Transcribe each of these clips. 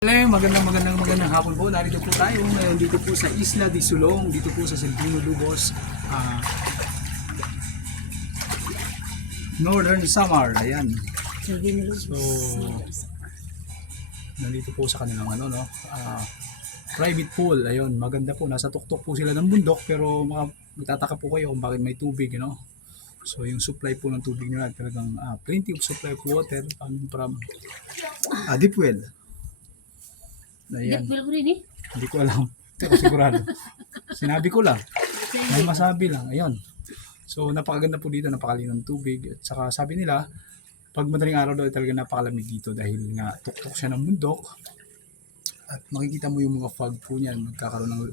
Hello, magandang hapon po. Narito po tayo ngayon dito po sa Isla de Sulong, dito po sa Silvino Lubos, Northern Samar. Ayan. So, nandito po sa kanilang private pool. Ayun, maganda po. Nasa tuktok po sila ng bundok, pero magtataka po kayo kung bakit may tubig, So, yung supply po ng tubig nila talagang plenty of supply of water coming from deep well. Ayan. Hindi ko alam. Pero sigurado. Sinabi ko lang. May masabi lang. Ayun. So napakaganda po dito. Napakalinaw ng tubig. At saka sabi nila, pag madaling araw daw talaga napakalamig dito dahil nga tuktok siya ng bundok. At makikita mo yung mga fog po niyan. Magkakaroon ng,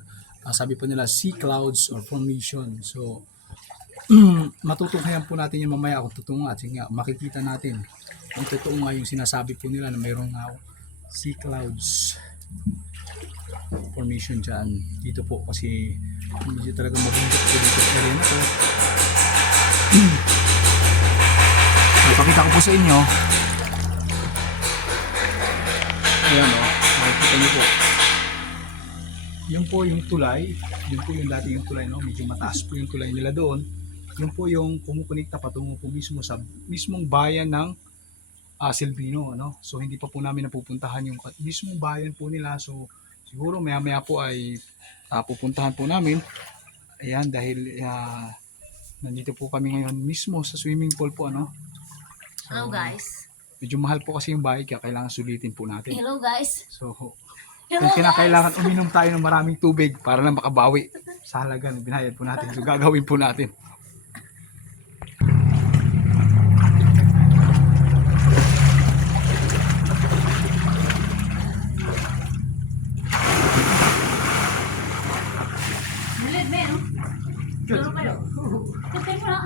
sabi pa nila, sea clouds or formation. So matutunghayan po natin yung mamaya kung totoo nga. Kasi nga makikita natin kung totoo nga yung sinasabi po nila na mayroong sea clouds formation dyan dito po kasi hindi talaga mabundok po dito sa area na to. Ipakita ko po sa inyo. Ayan makikita nyo po yun po yung tulay, yun po yung dati yung tulay, medyo mataas po yung tulay nila doon. Yun po yung kumukonekta patungo po mismo sa mismong bayan ng Silvino, So hindi pa po namin napupuntahan yung mismong bayan po nila. So siguro maya po ay pupuntahan po namin. Ayan, dahil nandito po kami ngayon mismo sa swimming pool po, So, hello guys. Medyo mahal po kasi yung bahay kaya kailangan sulitin po natin. Hello guys. So Hello kinakailangan uminom tayo ng maraming tubig para lang makabawi sa halaga ng binayad po natin. So gagawin po natin. Hello kayo. Kasi mo na.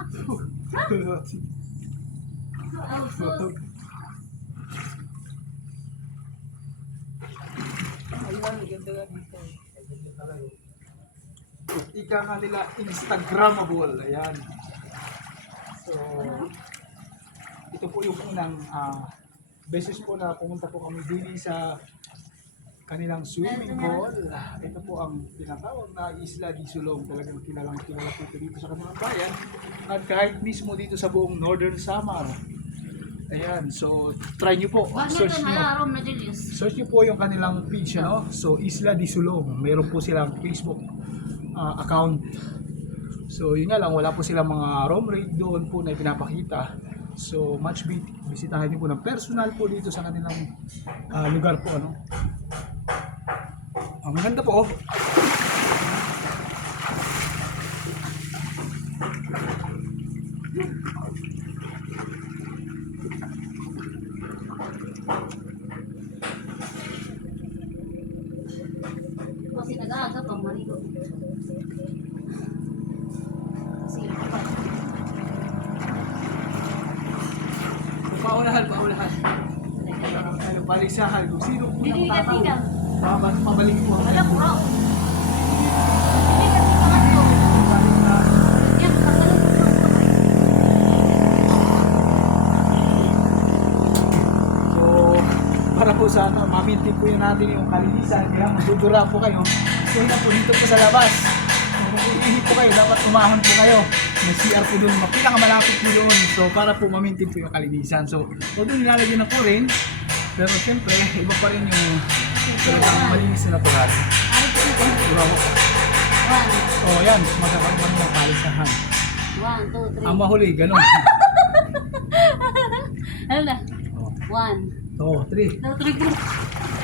Ayun, ganda nga dito. Ika nga nila Instagramable. Ayan. So, ito po yung unang beses po na pumunta po kami dili sa kanilang swimming pool. Ito po ang tinatawag na Isla de Sulong. Talagang kilala po dito sa kanilang bayan. At kahit mismo dito sa buong Northern Samar. Ayan, so try nyo po. Search nyo po yung kanilang page, So Isla de Sulong. Meron po silang Facebook account. So yun nga lang, wala po silang mga room rate doon po na pinapakita. So much bisitahin nyo po ng personal po dito sa kanilang lugar po, Ang maganda po, Kasi nag-aaga pa marigo. Kasi Paunahan. Balisahan. Kung sino po yung tataw. Pabalik po. wala po raw. Hindi kasi pangatlo. Yan, pagkalang So, para po sa mamintin po yun natin yung kalinisan. Kaya magdudura po kayo. So, yun po dito po sa labas. Kung iinit po kayo, dapat umahon po kayo. May CR po doon. Pinakamalapit po doon. So, para po mamintin po yung kalinisan. So, although nilalagyan na po rin. Pero siyempre, iba pa rin yung talagang malinis na natural. Ano po ito? Diba po? One. Oh, yan. Magkakaroon ng palisahan. 1, 2, 3. Ang mahuli, ganun. Ano na? Oh, 1, 3. 2, 3.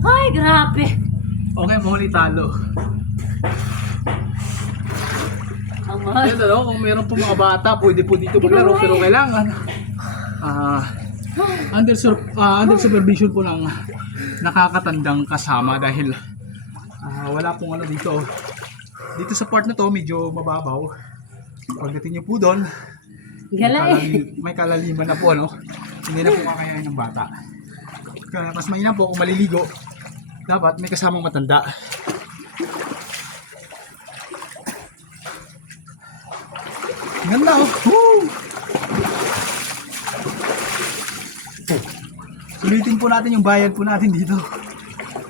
Ay, grabe. Okay, mahuli talo. Ang mahal. Yan, kung meron po mga bata, pwede po dito maglaro, pero kailangan under supervision po ng nakakatandang kasama dahil wala pong dito sa part na to medyo mababaw. Pagdating nyo po doon, May kalaliman na po, ano? Hindi na po kakayanin ng bata. Kaya mas mainam po kung maliligo, dapat may kasamang matanda. Ganda oh! Woo! Sulitin po natin yung bayad po natin dito.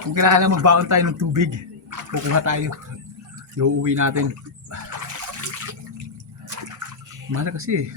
Kung kailangan magbaon tayo ng tubig, kukuha tayo. Iuuwi natin. Mahal kasi eh.